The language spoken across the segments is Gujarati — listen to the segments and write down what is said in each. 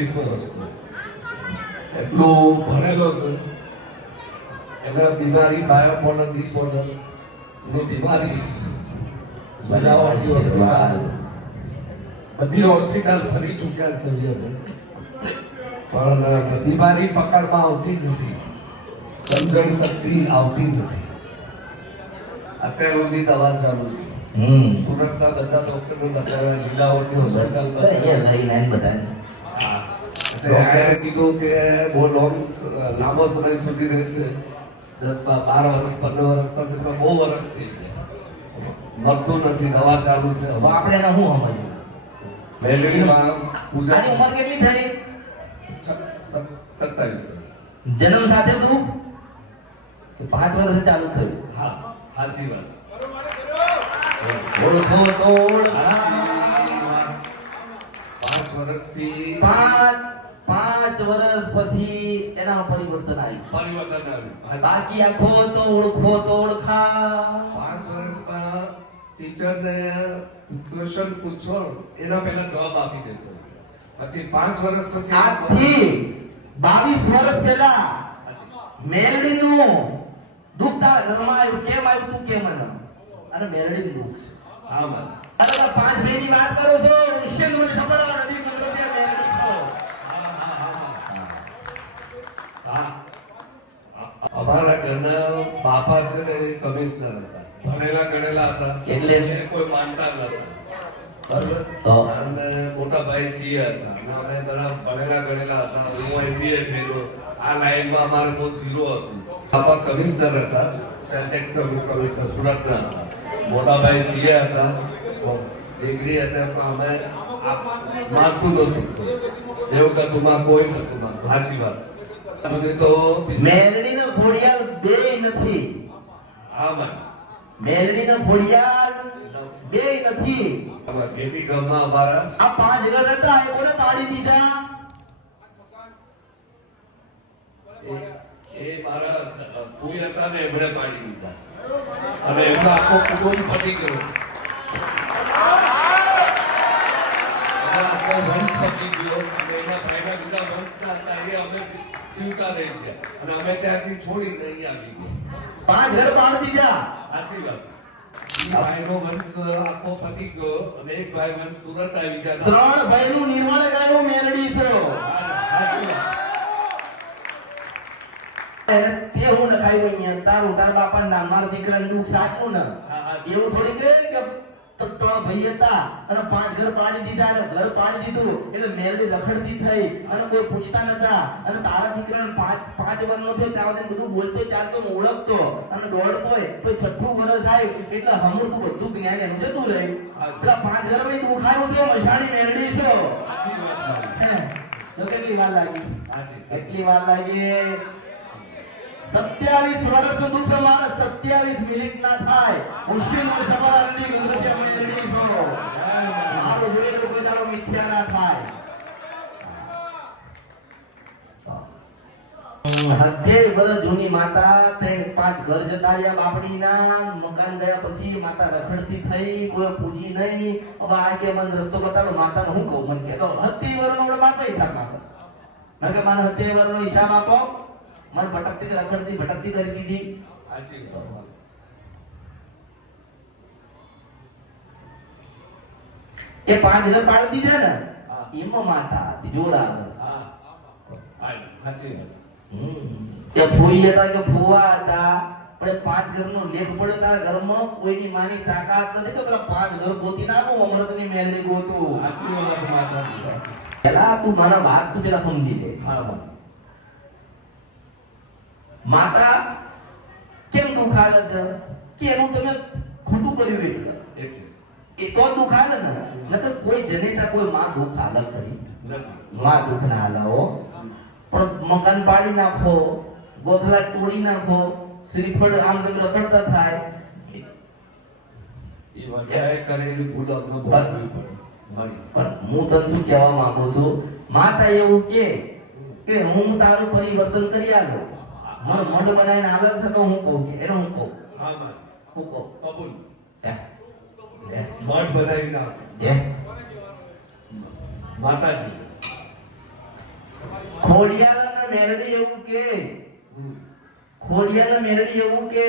છવ્વીસ વર્ષનો એટલો ભણેલો છે. એને બીમારી બાયોપોલર ડિસઓર્ડરની બીમારી હોસ્પિટલ. બધી હોસ્પિટલ ફરી ચૂક્યા છે પણ બીમારી પકડમાં આવતી નથી. સમજણ શક્તિ આવતી નથી. અત્યાર સુધી દવા ચાલુ છે. સુરતના બધા ડોક્ટરો બતાવ્યા લીલાવતી હોસ્પિટલ બધા બતાવ્યા બધાને. એટલે કીધું કે બહુ લોંગ લાંબો સમય સુધી રહેશે. દસ બાર વર્ષ પંદર વર્ષ થશે પણ બહુ વર્ષ થઈ ગયા. મળતું નથી દવા ચાલુ છે. તો આપણે એને શું સમજવું મેલેરિયામાં પૂજા ઉંમર કેટલી થઈ? સત્તાવીસ વર્ષ. જન્મ સાથે દુઃખ પાંચ વર્ષ ચાલુ થયું. હા સાચી વાત. ઓળખો તો સાચી વાત. પાંચ વર્ષથી પાંચ પાંચ વર્ષ પછી એનામાં પરિવર્તન આવ્યું. પરિવર્તન આવ્યું. બાકી આખો તો ઓળખો તો ઓળખા પાંચ વર્ષમાં ટીચરને ક્વેશ્ચન પૂછો એના પહેલા જવાબ આપી દેતો. પછી પાંચ વર્ષ પછી આજથી બાવીસ વર્ષ પહેલા મેલડીનું દુઃખ તારા ઘરમાં આવ્યું. કેમ આવ્યું તું કેમ મને? અને મેલડીનું દુઃખ છે. હા માં પાંચ બે ભાઈની વાત કરો છો. નિશ્ચિત મને ખબર નથી અમારા ઘરના બાપા છે ને એ કમિશનર હતા. ભણેલા ગણેલા હતા. એટલે? કોઈ માનતા નતા બરાબર? અને મોટા ભાઈ સીએ હતા. અને અમે બધા ભણેલા ગણેલા હતા. હું એમબીએ થયેલો. આ લાઈનમાં અમારે બહુ જીરો હતું. બાપા કમિશનર હતા. સેન્ટેક કમિશનર સુરતના હતા. મોટા ભાઈ સીએ હતા. ડિગ્રી હતા પણ અમે માનતું નહોતું. એવું કતુંમાં કોઈ કતુંમાં સાચી વાત. સુધી તો મેલડીનો ઘોડિયાલ બે નથી. man. મેલડીનો ઘોડિયાલ બે નથી. બેબી ગામમાં અમારા આ પાંચ રથ હતા એ કોને પાડી દીધા? એ- મારા ફૂલ હતા ને એમણે પાડી દીધા. અને એમનો આખો કુટુંબ પટી ગયો. વંશ પટી ગયો અને એના ભાઈના બીજા વંશના હતા એ અમે ગયા. અને અમે ત્યાંથી છોડીને અહીંયા આવી ગયા. પાંચ ઘર પાડી દીધા. સાચી વાત. ભાઈનો વંશ આખો પતી ગયો અને એક ભાઈ વંશ સુરત આવી ગયા. ત્રણ ભાઈનું નિર્માણ ગાયું મેલડી છો. એને તે હું લખાયું અહીંયા? તારું તાર બાપા નામ મારા દીકરાનું દુઃખ સાચું ને. એવું થોડી કે ત- ત્રણ ભાઈ હતા અને પાંચ ઘર પાડી દીધા અને ઘર પાડી દીધું એટલે મેરડી રખડતી થઈ અને કોઈ પૂછતા નતા. અને તારા દીકરાને પાંચ પાંચ વર્ષનો થયો ત્યાં સુધી બધું બોલતો ચાલતો ઓળખતો. અને દોડતો હોય તો છઠ્ઠું વર્ષ આવ્યું એટલે હમણાં બધું જ્ઞાન એનું જતું રહ્યું. પેલા પાંચ ઘર ભાઈ તું ખાયું છે મશાણી મેરડી. હે. તો કેટલી વાર લાગી? કેટલી વાર લાગી? સત્યાવીસ વર્ષ દુઃખ મારે, સત્યાવીસ મિનિટ ના થાય. મુશ્કેલ સબર અંધી ગુજરાતી એમની છો. મારું જોયેલું કોઈ તારો મિથ્યા ના થાય. જૂની માતા, ત્રણ પાંચ ઘર બાપડીના. મકાન ગયા પછી માતા રખડતી થઈ પૂજી નહીં. હવે આ મને રસ્તો બતાડો માતાને હું કહું? મને કે તો સત્યાવીસ વર્ષનો માતા હિસાબ માંગે મને કે મને સત્યાવીસ વર્ષનો હિસાબ આપો. મને ભટકતી રખડતી ભટકતી કરી દીધી સાચી એ પાંચ ઘર પાડી દીધા ને એમાં માતા હતી જોર સાચી ફૂઈ હતા કે ફુવા હતા પણ પાંચ પાંચ ઘરનો લેખ પડ્યો તારા ઘરમાં કોઈની માની તાકાત નથી તો પેલા પાંચ ઘર ગોતી નાખું અમૃતની મેલની ગોતું. સાચી વાત માતાજી. પેલા તું મારા વાત તું પેલા સમજી દે હા. માતા કેમ દુખાલે છે? કે એનું તમે ખોટું કર્યું એટલે. એટલે. એ તો દુખાલે ને. નકર કોઈ જનેતા કોઈ માં દુખાલે ખરી. માં દુખ ના હલાવો પણ મકાન પાડી નાખો ગોખલા તોડી નાખો શ્રીફળ આમ તેમ રખડતા થાય. એ વધારે કરેલી ભૂલ અમને ભોગવવી પડે. પણ હું તને શું કહેવા માંગુ છું? માતા એવું કે કે હું તારું પરિવર્તન કરી આલો. મને મઢ બનાવીને હાલે છે તો હું કહું કે એનો હું કહું. હા માં હું કહું. કબૂલ. હે? હે? મઠ બનાવી નાખો હે? માતાજી. ખોડિયાલા મેરડી એવું કે. ખોડિયાલા મેરડી એવું કે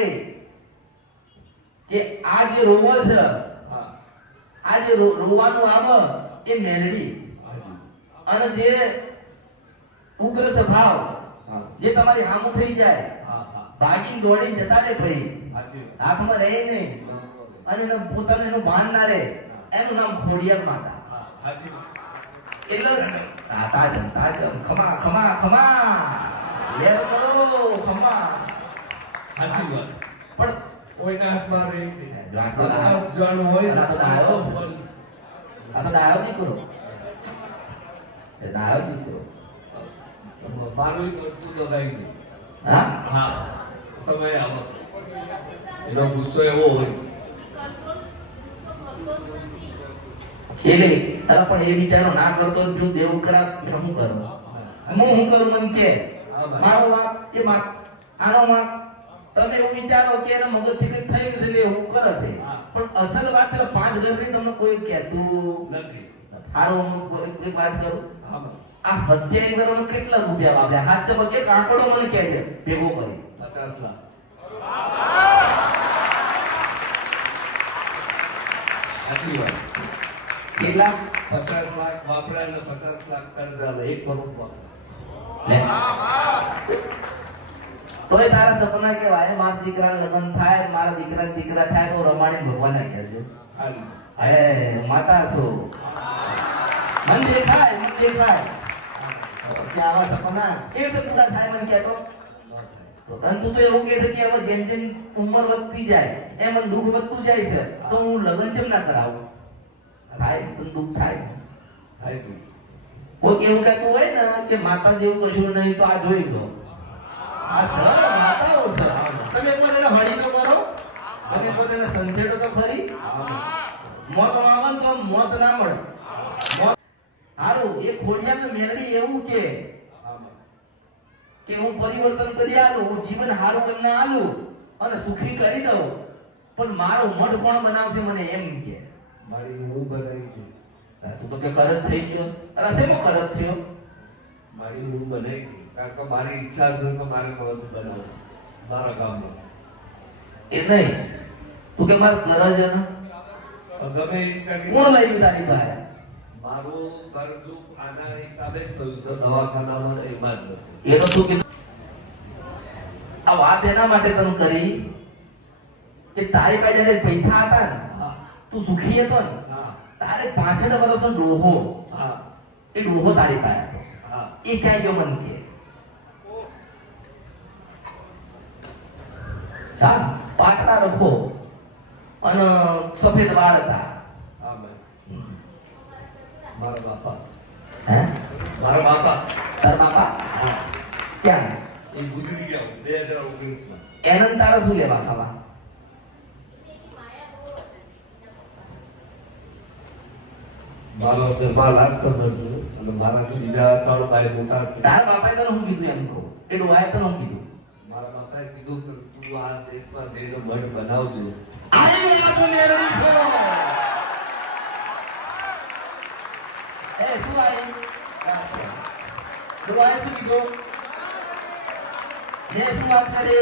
કે આ જે રોવે છે આ જે રોવાનું આવે એ મેરડી. અને જે ઉગ્ર સ્વભાવ જે તમારી હામું થઈ જાય ભાગીને દોડીને જતા રે ભાઈ. હાથમાં રહે નહીં. અને એનું પોતાનું એનું ભાન ના રહે. એનું નામ ખોડિયાર માતા. એટલે તાતા જમ. તાજમ ખમા ખમા ખમા. લેર કરો ખમા. સાચી વાત. પણ કોઈના હાથમાં રહે પચાસ જણ હોય ને આટલો ડાયો આ તો ડાયો દીકરો. ડાયો દીકરો. મારું પડતું દબાઈ દે. હા? હા. સમય આવો એનો ગુસ્સો એવો હોય છે. એટલે અરે પણ એ બિચારો ના કરતો જો દેવ કરા એટલે હું કરું? હું. હું કરું એમ કે? મારો વાક એ વાક આનો માપ તમે એવું વિચારો કે એના મગજથી કંઈક થયું છે એટલે એવું કરે છે. પણ અસલ વાત પેલા પાંચ ઘરની તમને કોઈ કહેતું નથી. હારો હું કોઈ એક વાત કરું? હા આ હત્યા વર્ષમાં કેટલા રૂપિયા વાપર્યા? હાથ ચમક એક આંકડો મને કહેજે ભેગો કરી. પચાસ લાખ. સાચી વાત. કેટલા? પચાસ લાખ વાપરાય ને પચાસ લાખ કર્જા લે એક કરોડ વાપરાય. તોય તારા સપના કેવાય મારા દીકરા લગ્ન થાય મારા દીકરા દીકરા થાય તો રમાડી ભગવાનને કહેજો. હે માતા છો. મન દેખાય મન દેખાય. કે આવા સપના કેવી રીતે પૂરા થાય મને કહેતો? ન તો તો એવું કહે છે કે હવે જેમ જેમ ઉંમર વધતી જાય એમ દુઃખ વધતું જાય છે તો હું લગ્ન કેમ ના કરાવું? થાય તને દુઃખ થાય. થાય કોઈ એવું કહેતું હોય ને કે માતા જેવું કશું નહીં તો આ જોઈ લો. આ સર માતાઓ સર. તમે એકવાર એને હળી તો કરો તમે પોતાને સંસેડો તો ખરી. મોત આવે તો મોત ના મળે. ખોડિયાને એવું કે? કે હું પરિવર્તન કરી આલું હું જીવન હારું કરીને આલું અને સુખી કરી દઉં. પણ મારો મઢ કોણ બનાવશે મને એમ કે. મારી હું બનાવી છે? તું તો કે કરજ થઈ ગયો. અરે શેમાં કરજ થયો? મારી હું બનાવી હતી કારણ કે મારી ઈચ્છા છે કે મારે મહત્વ બનાવવું મારા ગામમાં. એ નહીં. તું કે મારે કરજ ને ગમે એ કોણ લઈ તારી પાસે મારું કરજુ આના હિસાબે થયું છે. દવાખાનામાં એમાં જ નથી. એ તો શું કીધું? આ વાત એના માટે તમે કરી કે તારી પાસે જયારે પૈસા હતા ને તું સુખી હતો ને તારે પાછળ વર્ષનો ડોહો હા. એ ડોહો તારી પાસે હતો. હા. એ ક્યાંય ગયો મને કે? પાતળા રખો અને સફેદ વાળ હતા મારા બાપા. હે? મારા બાપા. તાર બાપા? હા. ક્યાં? એ ગુજરી ગયા બે હજાર ઓગણીસમાં. એને ને તારે શું લેવા ખાવા મારો ઘરમાં લાસ્ટ નંબર છે. અને મારાથી બીજા ત્રણ ભાઈ મોટા છે. તારા બાપાએ તને શું કીધું એમ કહું? એ ડોહાએ તને શું કીધું? મારા બાપાએ કીધું કે તું આ દેશમાં જઈને મઠ બનાવજે. આઈ વાત મેળવી છો એ શું આઈ શું આઈ શું કીધું ને શું કરે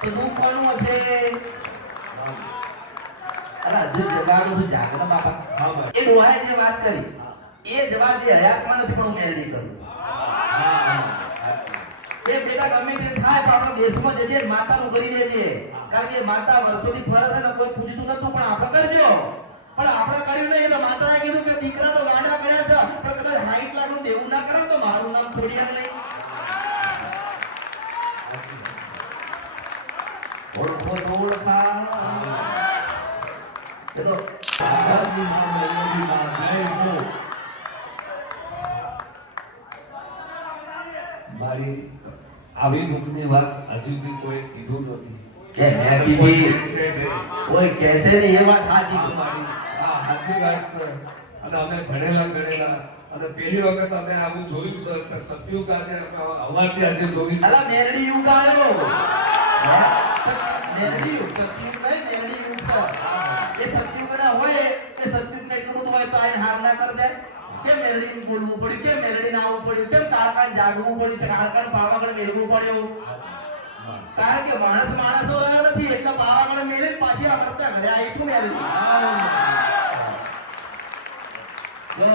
તો તું કોનું હશે? અલા, જો જવાબ શું જાગરા બાપા. એ ડોહાએ જે વાત કરી, એ જવાબ જે હયાતમાં નથી, પણ હું મેળવી કરું. એ બેટા, ગમે તે થાય તો આપણા દેશમાં જજે માતાનું કરી દેજે કારણ કે માતા વર્ષોની ફરજ છે ને કોઈ પૂજતું નતું, પણ આપણે કરજો. પણ આપણે કર્યું નહીં એટલે માતાએ કીધું કે દીકરા તો ગાંડા કર્યા છે પણ કદાચ સાઈઠ લાખનું દેવું ના કરે તો મારું નામ ખોડિયાર નહીં. ઓળખો તો ઓળખા. એ તો. મારી આવી દુઃખની વાત હજુ સુધી કોઈ કીધું નથી. કે મેં કીધી. કોઈ કહેશે નહીં. એ વાત સાચી સાચી વાત છે. અને અમે ભણેલા, ગણેલા. અને પેલી વખત અમે આવું જોયું છે કે સતયુગ આજે અમે આજે જોયું છે. અલા, મેરડી યુગ આવ્યો. મેરડી યુગ સતયુગ મેરડી યુગ છે. એ સતયુગ ના હોય, એ સતયુગ ને એટલું બધું હોય તો આને હાર ના કરી દે. કેમ મેરડી બોલવું પડ્યું? કેમ મેલડીને આવવું પડ્યું? કેમ તાળકાને જાગવું પડ્યું તાળકાને પાવાગઢ મેળવું પડ્યું? કારણ કે માણસ માણસો રહ્યો નથી, એટલે પાવાગઢ મેળે પાછી ત્યાં ઘરે આવી છું મેલડી જો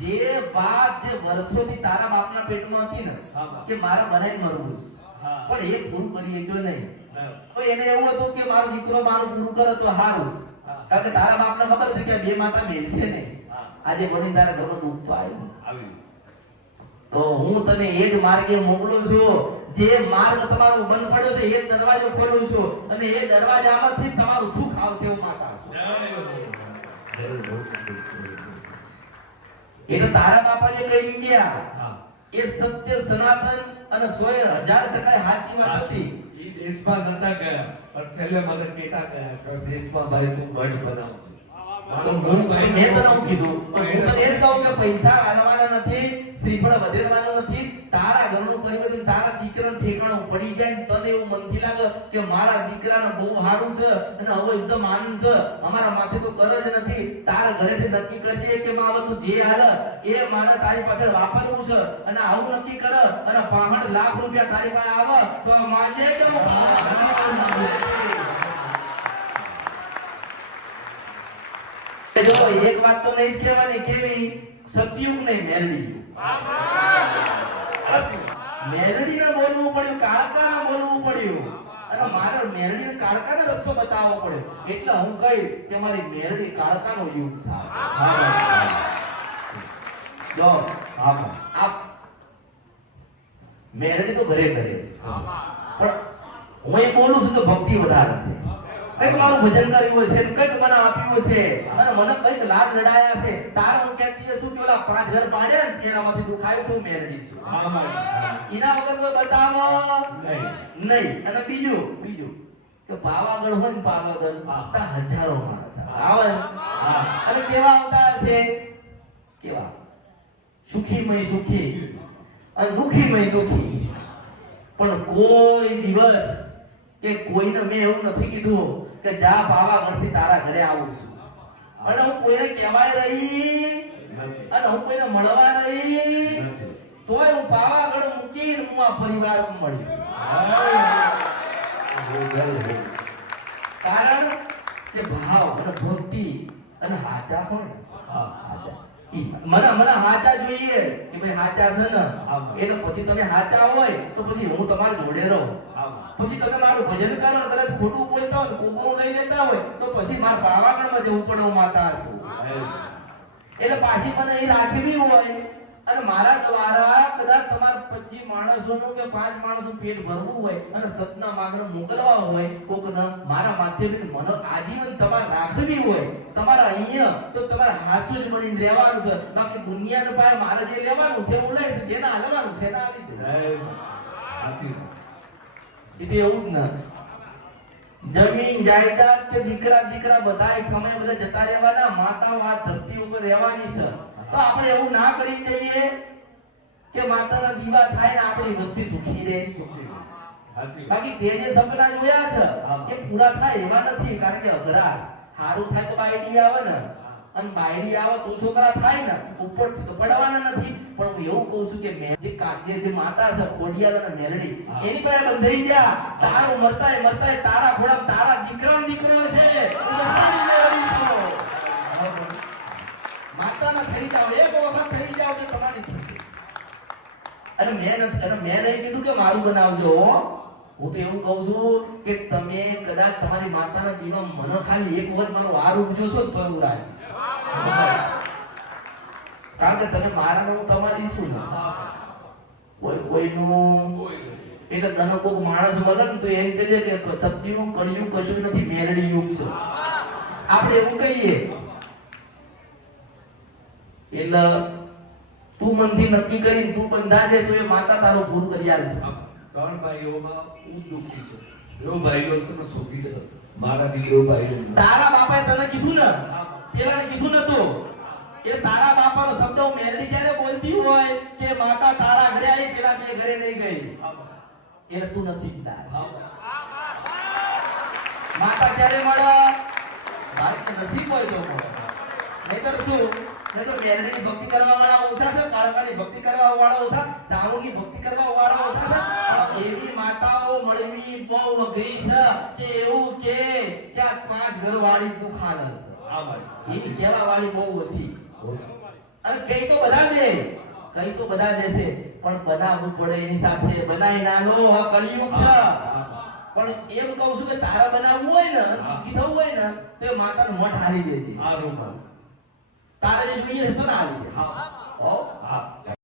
જે વાત જે વર્ષોથી તારા બાપના પેટમાં હતી ને હા. કે મારે બનાવીને મરવું છે. પણ એ પૂરું કરી શક્યો નહીં. તો એને એવું હતું કે મારો દીકરો મારું પૂરું કરે તો હારું. હા. કારણ કે તારા બાપને ખબર હતી કે બે માતા છે ને આજે વડીલ તારા ઘરમાં દુઃખ તો આવ્યું. તો હું તને એ જ માર્ગે મોકલું છું. જે માર્ગ તમારો મન પડ્યો છે એ દરવાજો ખોલું છું. અને એ દરવાજામાંથી તમારું સુખ આવશે એવું માતા છું. જય એટલે તારા બાપા જે કહી ગયા. એ સત્ય સનાતન અને સોય હજાર ટકા સાચી વાત હતી. એ દેશમાં નતા ગયા પણ છેલ્લે મને કેટા ગયા દેશમાં ભાઈ તું મઢ બનાવજે. તો હું મેં તને હું કીધું. હું તને એ કહું કે પૈસા હાલવાના નથી શ્રીફળ વધેરવાનું નથી. તારા ઘરનું પરિવર્તન તારા ઠેકાણું પડી જાય તને એવું મનથી લાગે કે મારા દીકરાને બહુ સારું છે અને હવે એકદમ આનંદ છે. અમારા માથે તો કર જ નથી. તારા ઘરેથી નક્કી કરજે કે માં, હવે તું જે હાલ એ મારે તારી પાછળ વાપરવું છે અને આવું નક્કી કર અને 65 લાખ રૂપિયા તારી પાસે આવે તો માજે કે જો, એક વાત તો નહીં જ કહેવાની, કેવી? સતયુગ નહીં મેલડી મેલડી ને બોલવું પડ્યું કાળકાને બોલવું પડ્યું. અને મારે મેરડીને કાળકાને રસ્તો બતાવવો પડ્યો. એટલે હું કહી કે મારી મેરડી કાળકા નો યુગ જો. આપ મેરડી તો ઘરે ઘરે પણ હું એ બોલું છું કે ભક્તિ વધારે છે. કંઈક મારું ભજન કર્યું છે કંઈક મને આપ્યું છે. અને મને કંઈક લાડ લડાયા છે. તારે હું કહેતી શું કે ઓલા પાંચ ઘર પાડે ને તેનામાંથી દુખાયું છું મેરડી છું. એના વગર કોઈ બતાવો? નહીં. નહીં. અને બીજું બીજું કે પાવાગઢ હોય ને પાવાગઢ આવતા હજારો માણસ આવે. હા. અને કેવા આવતા છે કેવા? સુખીમય સુખી. અને દુખીમય દુખી. પણ કોઈ દિવસ કે કોઈને મેં એવું નથી કીધું કે જા પાવાગઢથી તારા ઘરે આવું છું. અને હું કોઈને કહેવાય રહી અને હું કોઈને મળવા રહી તોય હું પાવાગઢ મૂકીને હું આ પરિવાર મળી છું. કારણ કે ભાવ અને ભક્તિ અને હાચા હોય ને. હા. હાચા ઈ મને મને હાચા જોઈએ કે ભાઈ હાચા છે ને? એટલે પછી તમે હાચા હોય તો પછી હું તમારી જોડે રહું. પછી તમે મારું ભજન કરો કદાચ ખોટું બોલતા હોય કુકરું લઈ લેતા હોય તો પછી મારા પાવાગઢમાં જવું પડે હું માતા છું. એટલે પાછી મને અહીં રાખવી હોય અને મારા દ્વારા પચીસ માણસોનું કે પાંચ માણસનું પેટ ભરવું હોય અને સતના માગર મોકલવા હોય કોકને મારા માધ્યમે મનો આજીવન તમારે રાખવી હોય તમારા અહીંયા તો તમારે હાથું જ બનીને રહેવાનું છે. બાકી દુનિયાને પાસે મારે જે લેવાનું છે હું લઈ જેને હાલવાનું છે એના આવી દે વાત. એવું જ ના. જમીન જાયદાદ કે દીકરા દીકરા બધા એક સમય બધા જતા રહેવાના માતાઓ આ ધરતી ઉપર રહેવાની છે. તો આપણે એવું ના કરી દઈએ કે માતાના દીવા થાય ને આપણી વસ્તી સુખી રહે. બાકી તે જે સપના જોયા છે એ પૂરા થાય એવા નથી કારણ કે અઘરા સારું થાય તો બાયડી આવે ને. અને બાયડી આવે તો છોકરા થાય ને ઉપર તો પડવાના નથી. પણ હું એવું કહું છું કે મેં જે કાઢીએ જે માતા છે ખોડિયાલ અને મેલડી એની પાસે બંધાઈ ગયા. તારું મરતાય મરતાય તારા ઘોડા તારા દીકરા દીકરો છે. માતાના થઈ જાઓ એક વખત અને મેં અને મેં નહીં કીધું કે મારું બનાવજો, હો. તો એવું કહું છું કે તમે કદાચ તમારી માતાના દીવા મને ખાલી એક વખત મારું હારું જોશો છો તો એવું રાજી. કારણ કે તમે મારા હું તમારી શું કોઈ કોઈનું, એટલે તને કોઈક માણસ મળે ને તો એમ કહેજે કે સત્યનું કળિયું કશું નથી મેલડી યુગ છે. આપણે એવું કહીએ. એટલે તું મનથી નક્કી કરીને તું બંધાજે તો એ માતા તારો પૂરું કરી આલશે આ ત્રણ ભાઈઓમાં હું દુઃખી છું. એવો ભાઈઓ છે ને સુખી છે. મારાથી બે ભાઈઓ તારા બાપાએ તને કીધું ને? પેલાને કીધું નતું? એટલે તારા બાપાનો શબ્દ હું મેલડી ક્યારે બોલતી હોય કે માતા તારા ઘરે આવી પેલા બે ઘરે નહીં ગઈ. એટલે તું નસીબદાર. માતા ક્યારે મળે? મારે નસીબ હોય તો મળે. નહીતર શું? તો મેલડીની ભક્તિ કરવા વાળા ઓછા છે કાળકાની ભક્તિ કરવા વાળા ઓછા સાઉન્ડની ભક્તિ કરવા વાળા ઓછા છે. એવી માતાઓ મળવી બહુ અઘરી છે કે એવું કે કે આ પાંચ ઘરવાળી દુખાન છે. આ ભાઈ એ કેવા વાળી બહુ ઓછી. અરે કઈ તો બધા દે. કઈ તો બધા દેશે. પણ બનાવવું પડે એની સાથે. બનાય નાનો આ કળિયુગ છે. પણ એમ કહું છું કે તારા બનાવવું હોય ને દુઃખી હોય ને તો એ માતાનો મઠ હારી દેજે. આ મારું. તારે જે જોઈએ છે તો ના હારી દે હા હો હા